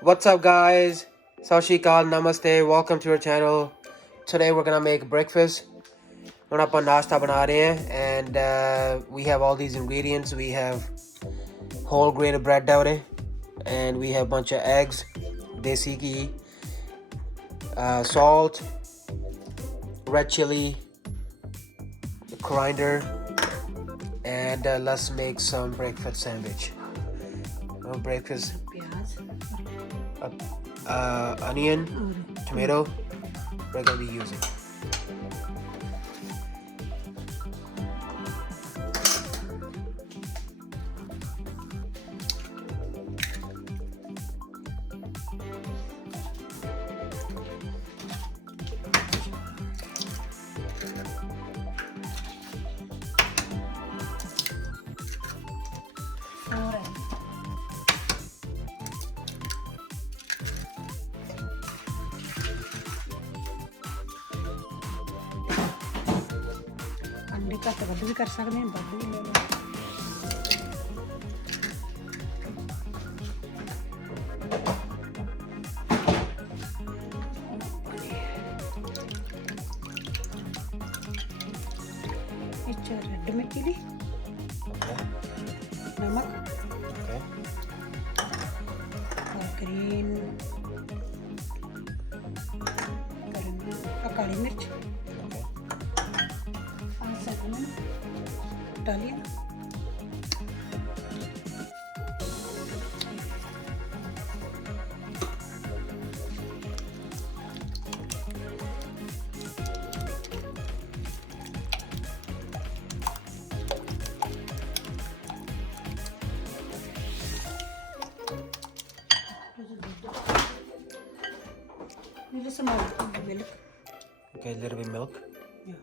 What's up, guys? Sat Shri Akal, Namaste. Welcome to our channel. Today we're gonna make breakfast. We're gonna nasta bana rahe hain, and we have all these ingredients. We have whole grain bread down, and we have a bunch of eggs, desi ghee, salt, red chili, coriander, and let's make some breakfast sandwich. Breakfast. Onion, tomato, we're gonna be using. ਘੱਟ ਵੱਧ ਵੀ ਕਰ ਸਕਦੇ ਹਾਂ, ਵੱਧ ਵੀ ਲੈ ਲਓ। ਇਹ 'ਚ ਰੈੱਡ ਮਿਰਚੀ ਦੀ ਨਮਕ और ग्रीन काली मिर्च डालिए। Just some milk. Okay, a little bit milk. Yeah.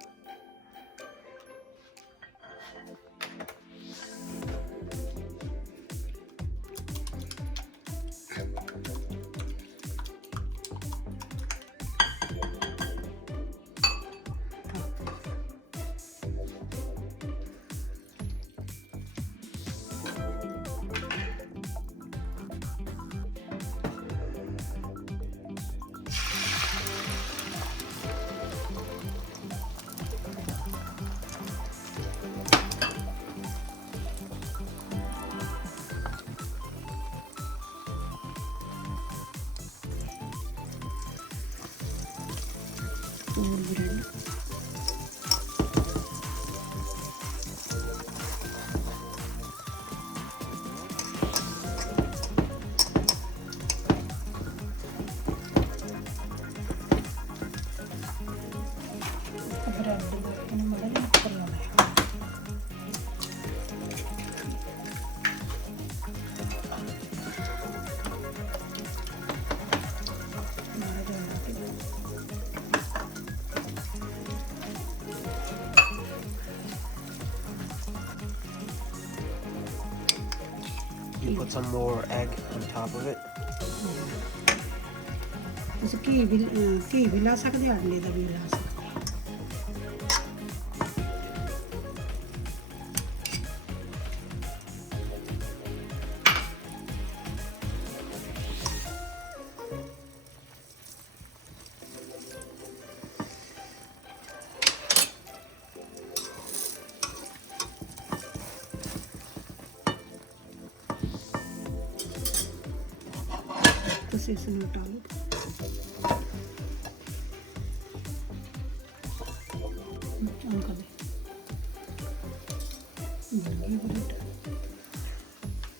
You put some more egg on top of it. ਤੁਸੀਂ ਘੀ ਵੀ ਲਾ ਸਕਦੇ, ਆਂਡੇ ਦਾ ਵੀ ਲਾ ਸਕਦੇ। ਤੁਸੀਂ ਇਸ ਨੂੰ ਉਟਾਲੋ।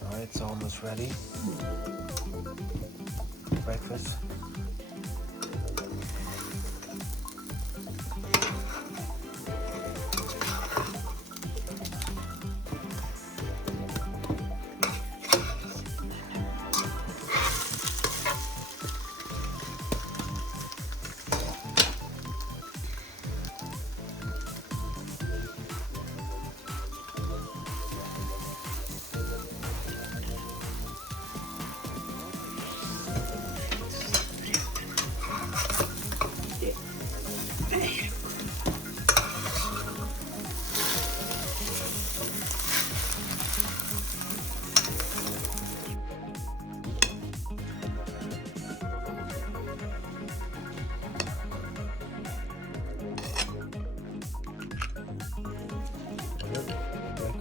Alright, it's almost ready. Breakfast.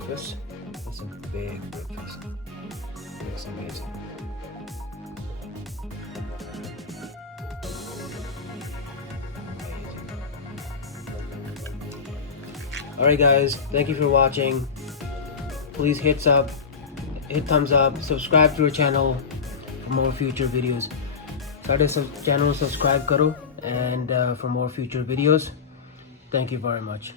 breakfast. It's a big breakfast. Looks amazing. Alright guys, thank you for watching. Please hit thumbs up, subscribe to our channel for more future videos. ਸਾਡੇ channel subscribe karo and for more future videos. Thank you very much.